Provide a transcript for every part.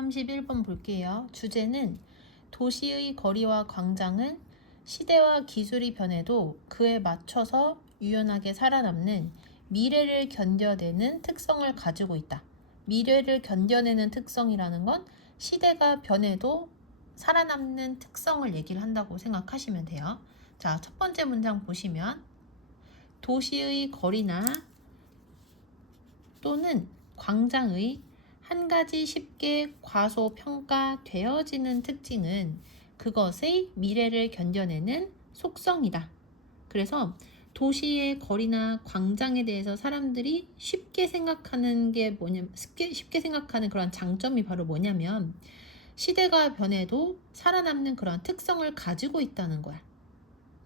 31번 볼게요. 주제는 도시의 거리와 광장은 시대와 기술이 변해도 그에 맞춰서 유연하게 살아남는 미래를 견뎌내는 특성을 가지고 있다. 미래를 견뎌내는 특성이라는 건 시대가 변해도 살아남는 특성을 얘기를 한다고 생각하시면 돼요. 자, 첫 번째 문장 보시면 도시의 거리나 또는 광장의 한 가지 쉽게 과소평가되어지는 특징은 그것의 미래를 견뎌내는 속성이다. 그래서 도시의 거리나 광장에 대해서 사람들이 쉽게 생각하는 게 쉽게 생각하는 그런 장점이 바로 뭐냐면 시대가 변해도 살아남는 그런 특성을 가지고 있다는 거야.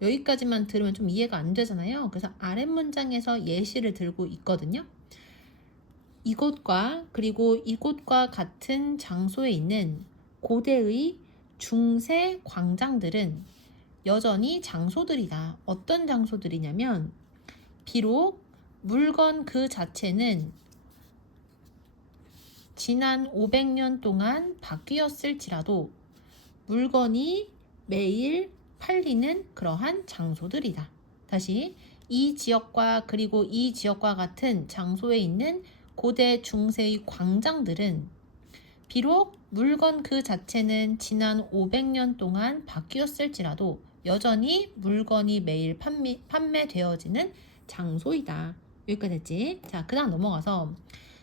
여기까지만 들으면 좀 이해가 안 되잖아요. 그래서 아랫 문장에서 예시를 들고 있거든요. 이곳과 그리고 이곳과 같은 장소에 있는 고대의 중세 광장들은 여전히 장소들이다. 어떤 장소들이냐면 비록 물건 그 자체는 지난 500년 동안 바뀌었을지라도 물건이 매일 팔리는 그러한 장소들이다. 다시 이 지역과 그리고 이 지역과 같은 장소에 있는 고대 중세의 광장들은 비록 물건 그 자체는 지난 500년 동안 바뀌었을지라도 여전히 물건이 매일 판매되어지는 장소이다. 여기까지 됐지? 자, 그 다음 넘어가서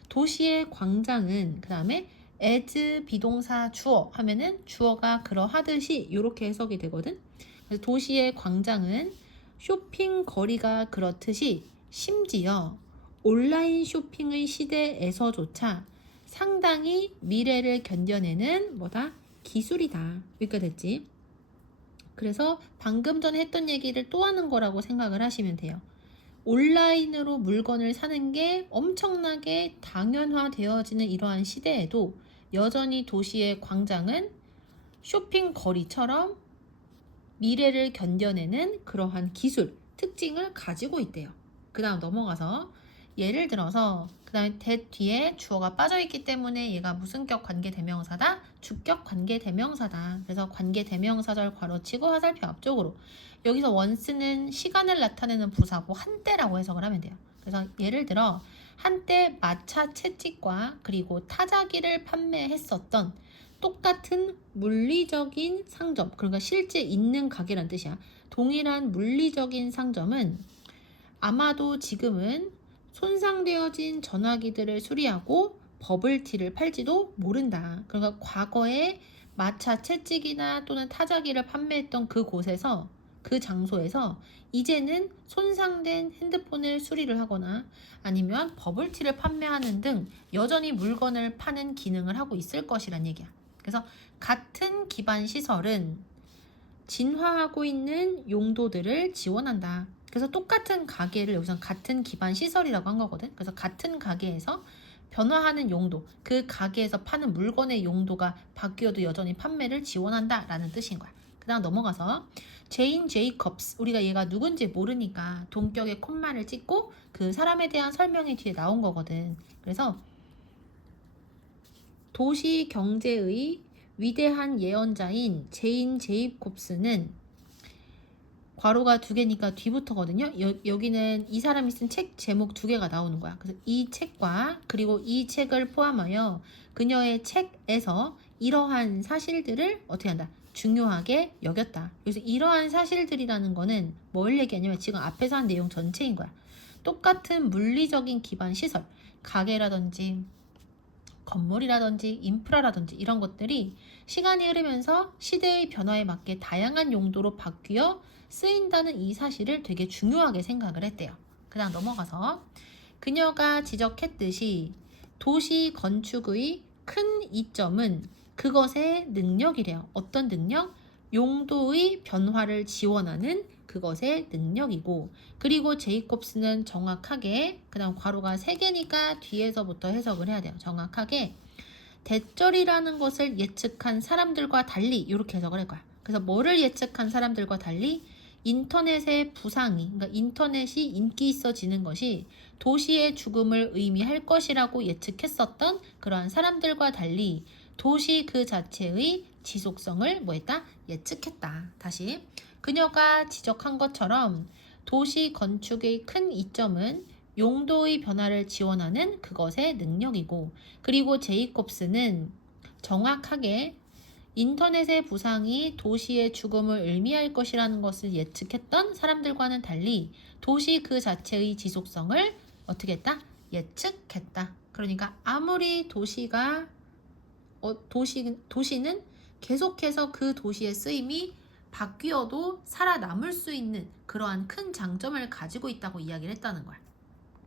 도시의 광장은 그 다음에 as 비동사 주어 하면은 주어가 그러하듯이 이렇게 해석이 되거든. 그래서 도시의 광장은 쇼핑 거리가 그렇듯이 심지어 온라인 쇼핑의 시대에서조차 상당히 미래를 견뎌내는 뭐다? 기술이다. 여기까지 됐지? 그래서 방금 전에 했던 얘기를 또 하는 거라고 생각을 하시면 돼요. 온라인으로 물건을 사는 게 엄청나게 당연화되어지는 이러한 시대에도 여전히 도시의 광장은 쇼핑 거리처럼 미래를 견뎌내는 그러한 기술, 특징을 가지고 있대요. 그 다음 넘어가서 예를 들어서 그 다음에 that 뒤에 주어가 빠져있기 때문에 얘가 무슨격 관계대명사다? 주격 관계대명사다. 그래서 관계대명사절 괄호치고 화살표 앞쪽으로 여기서 once는 시간을 나타내는 부사고 한때라고 해석을 하면 돼요. 그래서 예를 들어 한때 마차 채찍과 그리고 타자기를 판매했었던 똑같은 물리적인 상점, 그러니까 실제 있는 가게란 뜻이야. 동일한 물리적인 상점은 아마도 지금은 손상되어진 전화기들을 수리하고 버블티를 팔지도 모른다. 그러니까 과거에 마차 채찍이나 또는 타자기를 판매했던 그 곳에서 그 장소에서 이제는 손상된 핸드폰을 수리를 하거나 아니면 버블티를 판매하는 등 여전히 물건을 파는 기능을 하고 있을 것이란 얘기야. 그래서 같은 기반 시설은 진화하고 있는 용도들을 지원한다. 그래서 똑같은 가게를 여기서 같은 기반 시설이라고 한 거거든. 그래서 같은 가게에서 변화하는 용도, 그 가게에서 파는 물건의 용도가 바뀌어도 여전히 판매를 지원한다 라는 뜻인 거야. 그 다음 넘어가서 제인 제이콥스, 우리가 얘가 누군지 모르니까 동격의 콤마를 찍고 그 사람에 대한 설명이 뒤에 나온 거거든. 그래서 도시 경제의 위대한 예언자인 제인 제이콥스는 괄호가 두 개니까 뒤부터거든요. 여기는 이 사람이 쓴 책 제목 두 개가 나오는 거야. 그래서 이 책과 그리고 이 책을 포함하여 그녀의 책에서 이러한 사실들을 어떻게 한다? 중요하게 여겼다. 그래서 이러한 사실들이라는 거는 뭘 얘기하냐면 지금 앞에서 한 내용 전체인 거야. 똑같은 물리적인 기반 시설, 가게라든지 건물이라든지 인프라라든지 이런 것들이 시간이 흐르면서 시대의 변화에 맞게 다양한 용도로 바뀌어 쓰인다는 이 사실을 되게 중요하게 생각을 했대요. 그 다음 넘어가서 그녀가 지적했듯이 도시 건축의 큰 이점은 그것의 능력이래요. 어떤 능력? 용도의 변화를 지원하는 그것의 능력이고, 그리고 제이콥스는 정확하게, 그 다음 괄호가 3개니까 뒤에서부터 해석을 해야 돼요. 정확하게 대절이라는 것을 예측한 사람들과 달리 이렇게 해석을 할 거야. 그래서 뭐를 예측한 사람들과 달리 인터넷의 부상이, 그러니까 인터넷이 인기 있어지는 것이 도시의 죽음을 의미할 것이라고 예측했었던 그러한 사람들과 달리 도시 그 자체의 지속성을 뭐했다? 예측했다. 다시 그녀가 지적한 것처럼 도시 건축의 큰 이점은 용도의 변화를 지원하는 그것의 능력이고, 그리고 제이콥스는 정확하게 인터넷의 부상이 도시의 죽음을 의미할 것이라는 것을 예측했던 사람들과는 달리 도시 그 자체의 지속성을 어떻게 했다? 예측했다. 그러니까 아무리 도시는 계속해서 그 도시의 쓰임이 바뀌어도 살아남을 수 있는 그러한 큰 장점을 가지고 있다고 이야기를 했다는 거야.